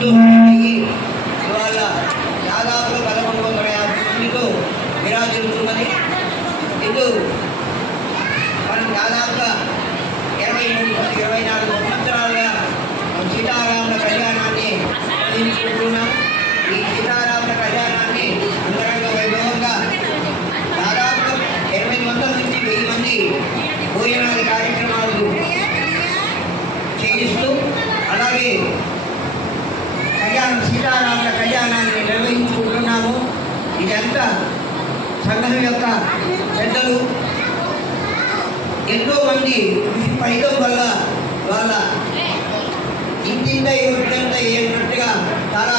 ముందు ఇవాళ దాదాపు 1150 మందితో విరాజిల్లుతున్నది. ఇది మనం దాదాపుగా 23-24 సంవత్సరాలుగా సీతారాముల కళ్యాణాన్ని నిర్వహించుకుంటున్నాం. ఈ సీతారాముల కళ్యాణాన్ని అంగరంగ వైభవంగా దాదాపు 800 నుంచి 1000 మంది భోజనాల కార్యక్రమాలు చేయిస్తూ అలాగే సీతారాముల కళ్యాణాన్ని నిర్వహించుకుంటున్నాము. ఇదంతా సంఘం యొక్క పెద్దలు ఎంతోమంది కృషి ఫలితం వల్ల వాళ్ళ ఇంటింత ఏమిటట్టుగా చాలా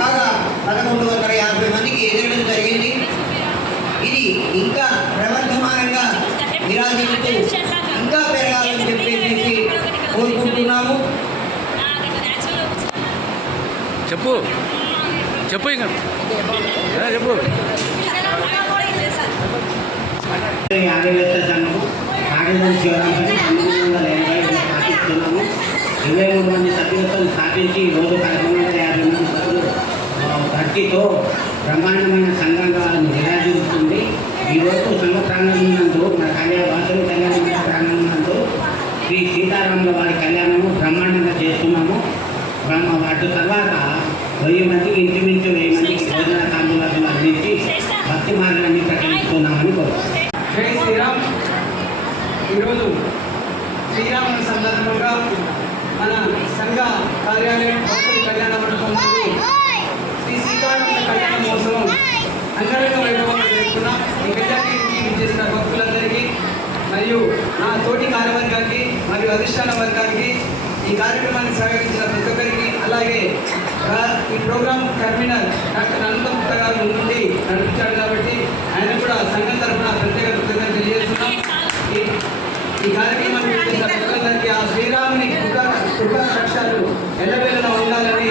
బాగా 1150 మందికి ఎదగడం జరిగింది. ఇది ఇంకా ప్రవర్ధమానంగా విరాజిల్లుతూ ఇంకా పెరగాలని చెప్పేసి కోరుకుంటున్నాము. చెప్పు చెప్పు ఇంకా చెప్పు. ఆదివేశ సంఘం ఆదివాసీ శివరామని 1980 స్థాపిస్తున్నాము. 23 మంది సభ్యులతో స్థాపించి ఈరోజు 1150 మంది సభ్యులు భక్తితో బ్రహ్మాండమైన సంఘంగా విరాజిల్లుతుంది. ఈరోజు సంఘ ప్రాంగణం నందు మన వాసవి కళ్యాణ ప్రాంగణం నందు శ్రీ సీతారాముల వారి కళ్యాణము బ్రహ్మాండంగా చేస్తున్నాము. వాటి తర్వాత 1000 మందికి ఇంచుమించు 1000 మందికి భోజన తాంబూలాలను అందించి భక్తి మార్గాన్ని ప్రకటిస్తున్నామని కోరుతున్నాం. జై శ్రీరామ్. ఈరోజు శ్రీరాముల సందర్భంగా మన సంఘ కార్యాలయం భక్తుల కళ్యాణ మండపం శ్రీ సీతారాముల కళ్యాణ మహోత్సవం అంగరంగ వైభవంగా జరుపుకున్నాం. ఈ కళ్యాణానికి చేసిన భక్తులందరికీ మరియు నా తోటి కార్యవర్గానికి మరియు అధిష్టాన వర్గానికి ఈ కార్యక్రమాన్ని సహకరించిన ప్రతి ఒక్కరికి, అలాగే ఈ ప్రోగ్రామ్ కన్వీనర్ డాక్టర్ అనంతముక్త గారు నుండి నడిపించాడు కాబట్టి ఆయన కూడా సంఘం తరఫున ప్రత్యేక కృతజ్ఞతలు తెలియజేస్తున్నాం. ఈ కార్యక్రమాన్ని చేసిన ప్రజలందరికీ ఆ శ్రీరాముని కృపా రక్షాలు ఎల్లవేళలా ఉండాలని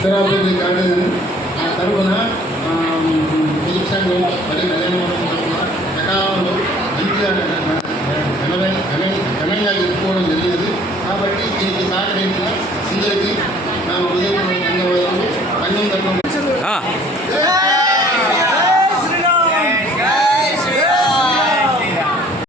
శివరామపల్లి గార్డెన్ తరఫున పొదుపు సంఘం మరియు కళ్యాణ మండపం తరఫున సకాలంలో మంచిగా ఘనంగా జరుపుకోవడం జరిగింది. కాబట్టి దీనికి సహకరించిన అందరికీ నా హృదయపూర్వక